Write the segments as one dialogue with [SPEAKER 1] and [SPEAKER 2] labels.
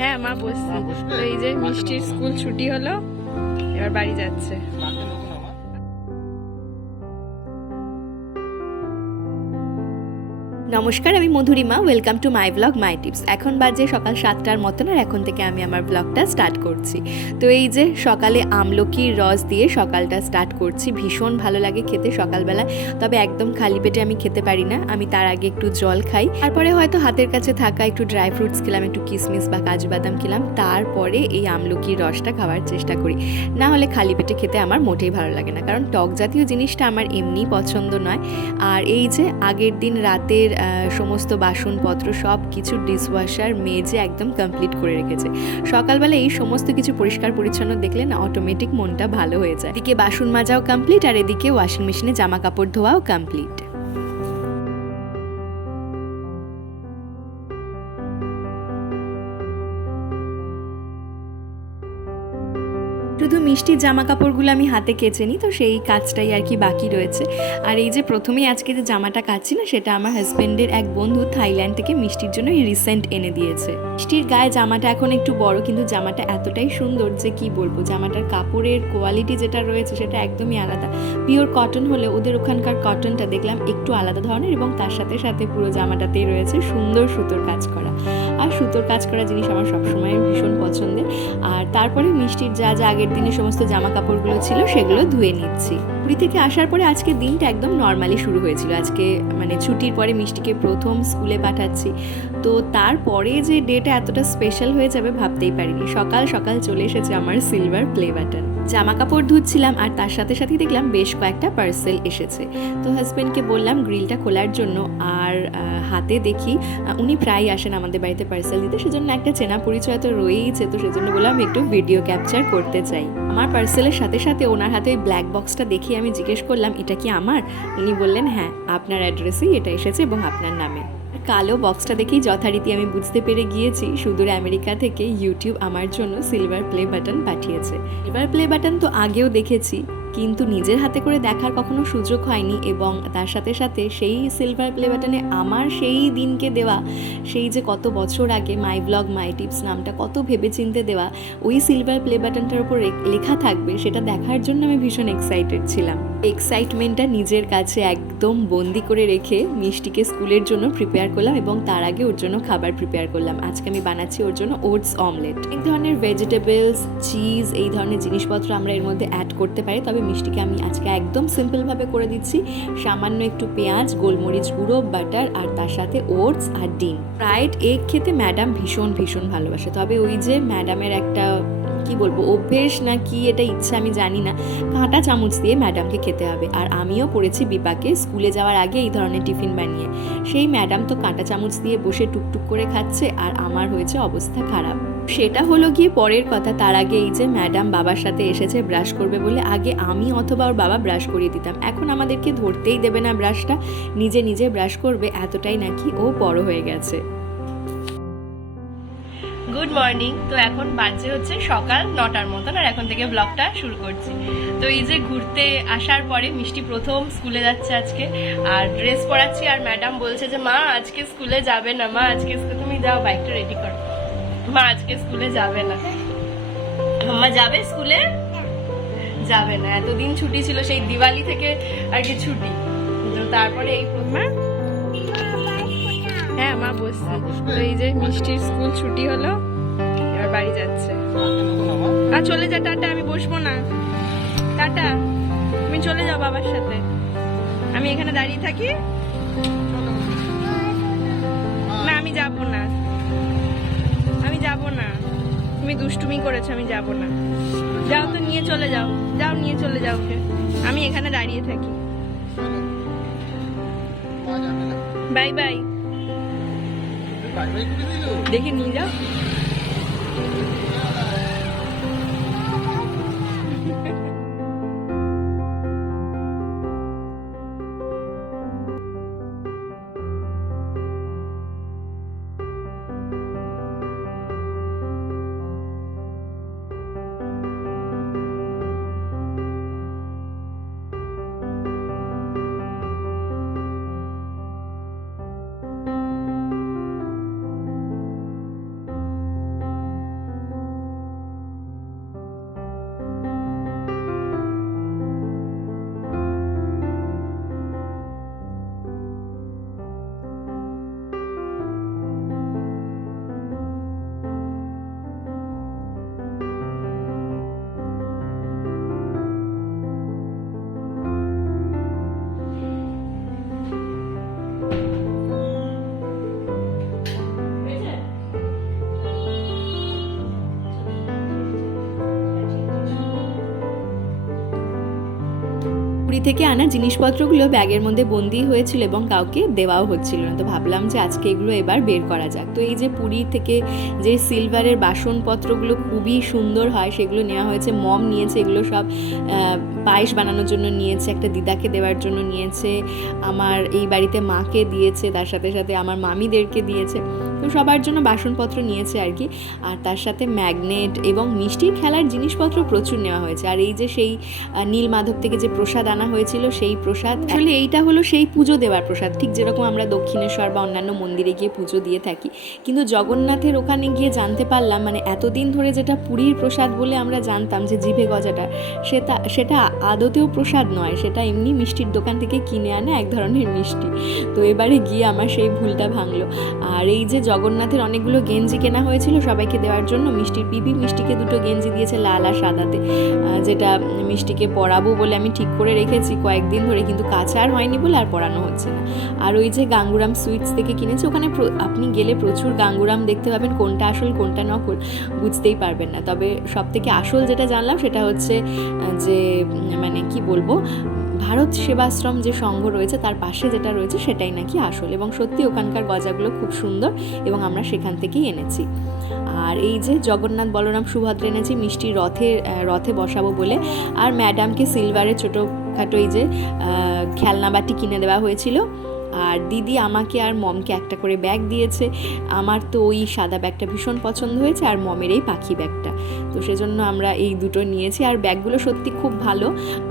[SPEAKER 1] হ্যাঁ মা বসছি। এই যে মিষ্টির স্কুল ছুটি হলো এবার বাড়ি যাচ্ছে।
[SPEAKER 2] নমস্কার, আমি Madhurima. Welcome to my blog my tips এখন বাজে সকাল সাতটার মতন আর এখন থেকে আমি আমার ব্লগটা স্টার্ট করছি। তো এই যে সকালে আমলকির রস দিয়ে সকালটা স্টার্ট করছি, ভীষণ ভালো লাগে খেতে সকালবেলা। তবে একদম খালি পেটে আমি খেতে পারি না। আমি তার আগে একটু জল খাই। তারপরে হয়তো হাতের কাছে থাকা একটু ড্রাই ফ্রুটস খেলাম, একটু কিশমিশ বা কাজু বাদাম খেলাম। তারপরে এই আমলকির রসটা খাওয়ার চেষ্টা করি। না হলে খালি পেটে খেতে আমার মোটেই ভালো লাগে না। কারণ টক জাতীয় জিনিসটা আমার এমনি পছন্দ নয়। আর এই যে আগের দিন রাতের সমস্ত বাসনপত্র সব কিছু ডিশওয়াশার মেজে একদম কমপ্লিট করে রেখেছে। সকালবেলা এই সমস্ত কিছু পরিষ্কার পরিচ্ছন্ন দেখলে না অটোমেটিক মনটা ভালো হয়ে যায়। এদিকে বাসন মাজাও কমপ্লিট আর এদিকে ওয়াশিং মেশিনে জামা কাপড় ধোয়াও কমপ্লিট মিষ্টির জামা কাপড়গুলো আমি হাতে কেচে নিই, তো সেই কাজটাই আর কি বাকি রয়েছে। আর এই যে প্রথমেই আজকে যে জামাটা কাচ্ছি না, সেটা আমার হাজব্যান্ডের এক বন্ধু থাইল্যান্ড থেকে মিষ্টির জন্য রিসেন্ট এনে দিয়েছে। মিষ্টির গায়ে জামাটা এখন একটু বড়, কিন্তু জামাটা এতটাই সুন্দর যে কি বলব, জামাটার কাপড়ের কোয়ালিটি যেটা রয়েছে সেটা একদমই আলাদা। পিওর কটন হলে ওদের ওখানকার কটনটা দেখলাম একটু আলাদা ধরনের এবং তার সাথে সাথে পুরো জামাটাতেই রয়েছে সুন্দর সুতোর কাজ করা। সুতোর কাজ করা জিনিস আমার সবসময় ভীষণ পছন্দের। আর তারপরে মিষ্টির যা যা আগের দিনে সমস্ত জামা কাপড়গুলো ছিল সেগুলো ধুয়ে নিচ্ছি। পুরী থেকে আসার পরে আজকে দিনটা একদম নর্মালি শুরু হয়েছিল। আজকে মানে ছুটির পরে মিষ্টিকে প্রথম স্কুলে পাঠাচ্ছি। তো তারপরে যে ডেটা এতটা স্পেশাল হয়ে যাবে ভাবতেই পারিনি। সকাল সকাল চলে এসেছে আমার সিলভার প্লে বাটন জামা কাপড় ধুচ্ছিলাম আর তার সাথে সাথেই দেখলাম বেশ কয়েকটা পার্সেল এসেছে। তো হাজব্যান্ডকে বললাম গ্রিলটা খোলার জন্য আর হাতে দেখি উনি প্রায় আসেন আমাদের বাড়িতে পার্সেল দিতে, সেজন্য একটা চেনা পরিচয় তো রয়েইছে, তো সেজন্য বললাম একটু ভিডিও ক্যাপচার করতে চাই। আমার পার্সেলের সাথে সাথে ওনার হাতে ওই ব্ল্যাক বক্সটা দেখে আমি জিজ্ঞেস করলাম, এটা কি আমার? উনি বললেন হ্যাঁ আপনার অ্যাড্রেসেই এটা এসেছে এবং আপনার নামে। কালো বক্সটা দেখেই যথারীতি আমি বুঝতে পেরে গিয়েছি সুদূর আমেরিকা থেকে ইউটিউব আমার জন্য সিলভার প্লে বাটন পাঠিয়েছে। সিলভার প্লে বাটন তো আগেও দেখেছি। কিন্তু নিজের হাতে করে দেখার কখনো সুযোগ হয়নি এবং তার সাথে সাথে সেই সিলভার প্লে বাটনে আমার সেই দিনকে দেওয়া, সেই যে কত বছর আগে মাই ব্লগ মাই টিপস নামটা কত ভেবেচিন্তে দেওয়া, ওই সিলভার প্লে বাটনটার উপর লেখা থাকবে, সেটা দেখার জন্য আমি ভীষণ এক্সাইটেড ছিলাম। এক্সাইটমেন্টটা নিজের কাছে একদম বন্দি করে রেখে মিষ্টিকে স্কুলের জন্য প্রিপেয়ার করলাম এবং তার আগে ওর জন্য খাবার প্রিপেয়ার করলাম। আজকে আমি বানাচ্ছি ওর জন্য ওটস অমলেট এক ধরনের ভেজিটেবলস চিজ এই ধরনের জিনিসপত্র আমরা এর মধ্যে অ্যাড করতে পারি, তবে মিষ্টিকে আমি আজকে একদম সিম্পলভাবে করে দিচ্ছি। সামান্য একটু পেঁয়াজ, গোলমরিচ গুঁড়ো, বাটার আর তার সাথে ওটস আর ডিম। ফ্রাইড এগ খেতে ম্যাডাম ভীষণ ভীষণ ভালোবাসে। তবে ওই যে ম্যাডামের একটা, কি বলব, অভ্যেস না কি এটা ইচ্ছা আমি জানি না, কাঁটা চামচ দিয়ে ম্যাডামকে খেতে হবে। আর আমিও পড়েছি বিপাকে, স্কুলে যাওয়ার আগে এই ধরনের টিফিন বানিয়ে। সেই ম্যাডাম তো কাঁটা চামচ দিয়ে বসে টুকটুক করে খাচ্ছে, আর আমার হয়েছে অবস্থা খারাপ। সেটা হলো গিয়ে পরের কথা, তার আগে এই যে ম্যাডাম বাবার সাথে এসেছে ব্রাশ করবে বলে আগে আমি অথবা ওর বাবা ব্রাশ করিয়ে দিতাম। এখন আমাদেরকে ধরতেই দেবে না ব্রাশটা নিজে নিজে ব্রাশ করবে, এতটাই নাকি ও বড় হয়ে গেছে।
[SPEAKER 1] গুড মর্নিং তো এখন বাজে হচ্ছে সকাল নটার মতন আর এখন থেকে ব্লগটা শুরু করছি। তো এই যে ঘুরতে আসার পরে মিষ্টি প্রথম স্কুলে যাচ্ছে আজকে, আর ড্রেস পরাচ্ছি আর ম্যাডাম বলছে যে, মা, আজকে স্কুলে যাবে না, মা, আজকে স্কুলে তুমি যাও বাইকটা রেডি করো। মা আজকে স্কুলে যাবে না। মা যাবে স্কুলে? যাবে না। এতদিন ছুটি ছিল সেই দিওয়ালি থেকে আর কি ছুটি। তো তারপরে এই প্রথম হ্যাঁ মা বসছে। তো এই যে মিষ্টির স্কুল ছুটি হলো এবার বাড়ি যাচ্ছে। আর চলে যা টাটা আমি বসবো না। টাটা তুমি চলে যাও বাবার সাথে। আমি এখানে দাঁড়িয়ে থাকি। না আমি যাব না। যাব না। তুমি দুষ্টুমি করেছ আমি যাব না। যাও তো নিয়ে চলে যাও। যাও নিয়ে চলে যাও ওকে। আমি এখানে দাঁড়িয়ে থাকি। Bye bye. দেখে নিয়ে যাও।
[SPEAKER 2] থেকে আনা জিনিসপত্রগুলো ব্যাগের মধ্যে বন্দি হয়েছিল এবং কাউকে দেওয়াও হচ্ছিল না। তো ভাবলাম যে আজকে এগুলো এবার বের করা যাক। তো এই যে পুরী থেকে যে সিলভারের বাসনপত্রগুলো খুবই সুন্দর হয়, সেগুলো নেওয়া হয়েছে। মম নিয়েছে, এগুলো সব পায়েস বানানোর জন্য নিয়েছে, একটা দিদাকে দেওয়ার জন্য নিয়েছে। আমার এই বাড়িতে মাকে দিয়েছে, তার সাথে সাথে আমার মামিদেরকে দিয়েছে। তো সবার জন্য বাসনপত্র নিয়েছে আর কি। আর তার সাথে ম্যাগনেট এবং মিষ্টির খেলার জিনিসপত্র প্রচুর নেওয়া হয়েছে। আর এই যে সেই নীল মাধব থেকে যে প্রসাদ আনা হয়েছিল, সেই প্রসাদ আসলে এইটা হলো সেই পুজো দেওয়ার প্রসাদ। ঠিক যেরকম আমরা দক্ষিণেশ্বর বা অন্যান্য মন্দিরে গিয়ে পুজো দিয়ে থাকি। কিন্তু জগন্নাথের ওখানে গিয়ে জানতে পারলাম মানে এতদিন ধরে যেটা পুরীর প্রসাদ বলে আমরা জানতাম যে জিভে গজাটা, সেটা সেটা আদতেও প্রসাদ নয়। সেটা এমনি মিষ্টির দোকান থেকে কিনে আনা এক ধরনের মিষ্টি। তো এবারে গিয়ে আমার সেই ভুলটা ভাঙলো। আর এই যে জগন্নাথের অনেকগুলো গেঞ্জি কেনা হয়েছিল, সবাইকে দেওয়ার জন্য মিষ্টির পিপি মিষ্টিকে দুটো গেঞ্জি দিয়েছে লাল আর সাদাতে। যেটা মিষ্টিকে পরাবো বলে আমি ঠিক করে রেখেছি কয়েকদিন ধরে, কিন্তু কাঁচা আর হয়নি বলে আর পরানো হচ্ছে না। আর ওই যে গাঙ্গুরাম সুইটস থেকে কিনেছি, ওখানে আপনি গেলে প্রচুর গাঙ্গুরাম দেখতে পাবেন, কোনটা আসল, কোনটা নকল, বুঝতেই পারবেন না। তবে সব থেকে আসল যেটা জানলাম সেটা হচ্ছে যে মানে কি বলব ভারত সেবাশ্রম যে সংঘ রয়েছে, তার পাশে যেটা রয়েছে সেটাই নাকি আসল এবং সত্যি ওখানকার গজাগুলো খুব সুন্দর এবং আমরা সেখান থেকেই এনেছি। আর এই যে জগন্নাথ বলরাম সুভদ্রা এনেছি মিষ্টি রথে রথে বসাবো বলে। আর ম্যাডামকে সিলভারের ছোটোখাটো এই যে খেলনা বাটি কিনে দেওয়া হয়েছিল। আর দিদি আমাকে আর মমকে একটা করে ব্যাগ দিয়েছে। আমার তো ওই সাদা ব্যাগটা ভীষণ পছন্দ হয়েছে আর মমের এই পাখি ব্যাগটা তো সেজন্য আমরা এই দুটো নিয়েছি আর ব্যাগগুলো সত্যি খুব ভালো।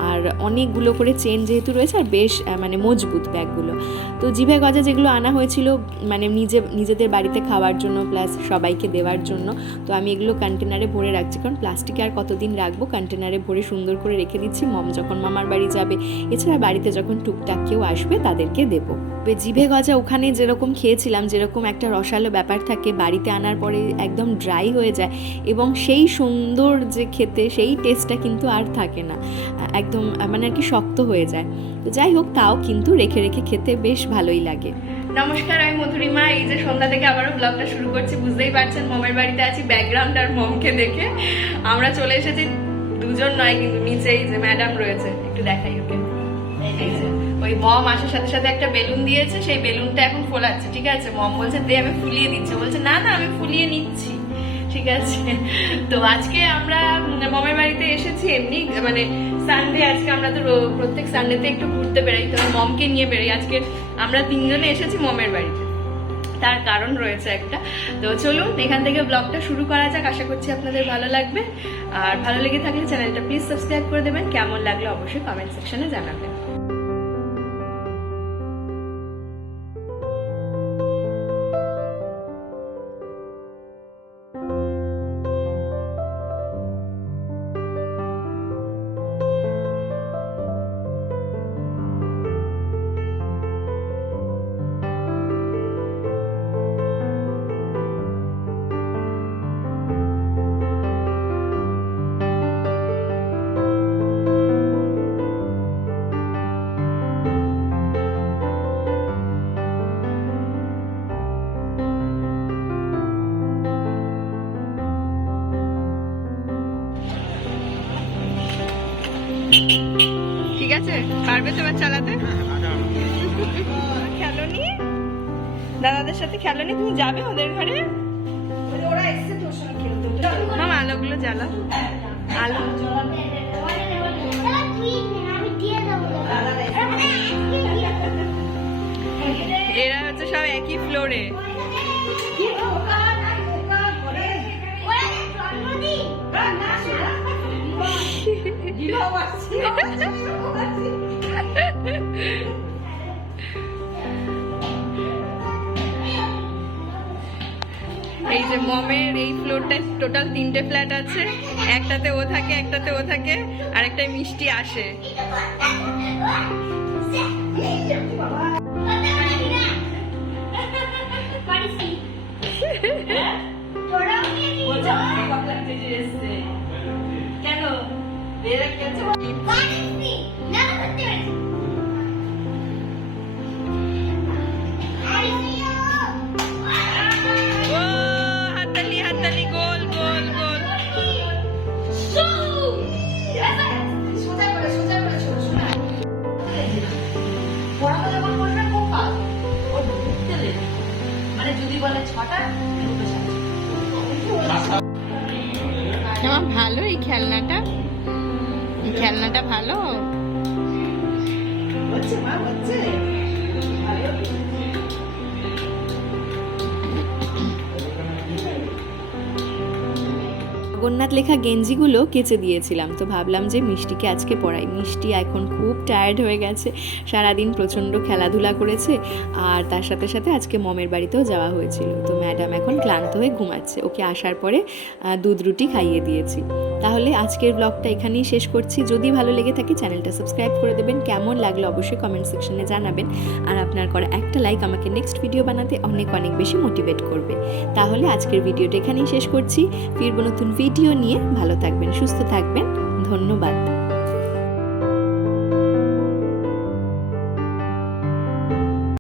[SPEAKER 2] আর অনেকগুলো করে চেন যেহেতু রয়েছে আর বেশ মানে মজবুত ব্যাগগুলো তো জিভে গজা যেগুলো আনা হয়েছিল মানে নিজে, নিজেদের বাড়িতে খাওয়ার জন্য প্লাস সবাইকে দেওয়ার জন্য। তো আমি এগুলো কন্টেনারে ভরে রাখছি। কারণ প্লাস্টিকে আর কতদিন রাখব? কন্টেনারে ভরে সুন্দর করে রেখে দিচ্ছি। মম যখন মামার বাড়ি যাবে, এছাড়া বাড়িতে যখন টুকটাক কেউ আসবে, তাদেরকে দেবো। জিভে গজা ওখানে যেরকম খেয়েছিলাম, যেরকম একটা রসালো ব্যাপার থাকে, বাড়িতে আনার পরে একদম ড্রাই হয়ে যায় এবং সেই সুন্দর যে খেতে, সেই টেস্টটা কিন্তু আর থাকে না। একদম মানে আর কি শক্ত হয়ে যায়। তো যাই হোক, তাও কিন্তু রেখে রেখে খেতে বেশ ভালোই লাগে।
[SPEAKER 1] নমস্কার, আমি মধুরিমা। এই যে সন্ধ্যা থেকে আবারও ব্লগটা শুরু করছি, বুঝতেই পারছেন মমের বাড়িতে আছি ব্যাকগ্রাউন্ড আর মমকে দেখে। আমরা চলে এসেছি দুজন নয়, কিন্তু নিচেই যে ম্যাডাম রয়েছে, একটু দেখাই। ওই মম আসার সাথে সাথে একটা বেলুন দিয়েছে, সেই বেলুনটা এখন ফোলাচ্ছে, ঠিক আছে? মম বলছে, দে, আমি ফুলিয়ে দিচ্ছি। বলছে, না না, আমি ফুলিয়ে নিচ্ছি। ঠিক আছে? তো আজকে আমরা মমের বাড়িতে এসেছি এমনি মানে সানডে আজকে আমরা তো প্রত্যেক সানডেতে একটু ঘুরতে বেড়াই। তো মমকে নিয়ে বেড়াই। আজকে আমরা তিনজনে এসেছি মমের বাড়িতে। তার কারণ রয়েছে একটা। তো চলুন, এখান থেকে ব্লগটা শুরু করা যাক। আশা করছি আপনাদের ভালো লাগবে। আর ভালো লেগে থাকলে চ্যানেলটা প্লিজ সাবস্ক্রাইব করে দেবেন। কেমন লাগল অবশ্যই কমেন্ট সেকশনে জানাবেন। পারবে তো এবার চালাতে? খেলো নি? দাদাদের সাথে খেলো নি? তুমি যাবে ওদের ঘরে? মামা, আলোগুলো জ্বালা আলো। এরা হচ্ছে সব একই ফ্লোরে এই যে মমের এই ফ্লোরটায় টোটাল তিনটে ফ্ল্যাট আছে। একটাতে ও থাকে, একটাতে ও থাকে আর একটা মিষ্টি আসে। খেলনাটা ভালো?
[SPEAKER 3] হচ্ছে মা হচ্ছে।
[SPEAKER 2] জগন্নাথ লেখা গেঞ্জিগুলো কেচে দিয়েছিলাম তো ভাবলাম যে মিষ্টিকে আজকে পড়াই। মিষ্টি এখন খুব টায়ার্ড হয়ে গেছে সারাদিন প্রচণ্ড খেলাধুলা করেছে আর তার সাথে সাথে আজকে মমের বাড়িতেও যাওয়া হয়েছিল। তো ম্যাডাম এখন ক্লান্ত হয়ে ঘুমাচ্ছে। ওকে আসার পরে দুধ রুটি খাইয়ে দিয়েছি। তাহলে আজকের ব্লগটা এখানেই শেষ করছি। যদি ভালো লেগে থাকে চ্যানেলটা সাবস্ক্রাইব করে দেবেন। কেমন লাগল অবশ্যই কমেন্ট সেকশনে জানাবেন। আর আপনার করা একটা লাইক আমাকে নেক্সট ভিডিও বানাতে অনেক অনেক বেশি মোটিভেট করবে। তাহলে আজকের ভিডিওটা এখানেই শেষ করছি। ফিরবো নতুন ভিডিও নিয়ে। ভালো থাকবেন, সুস্থ থাকবেন। ধন্যবাদ।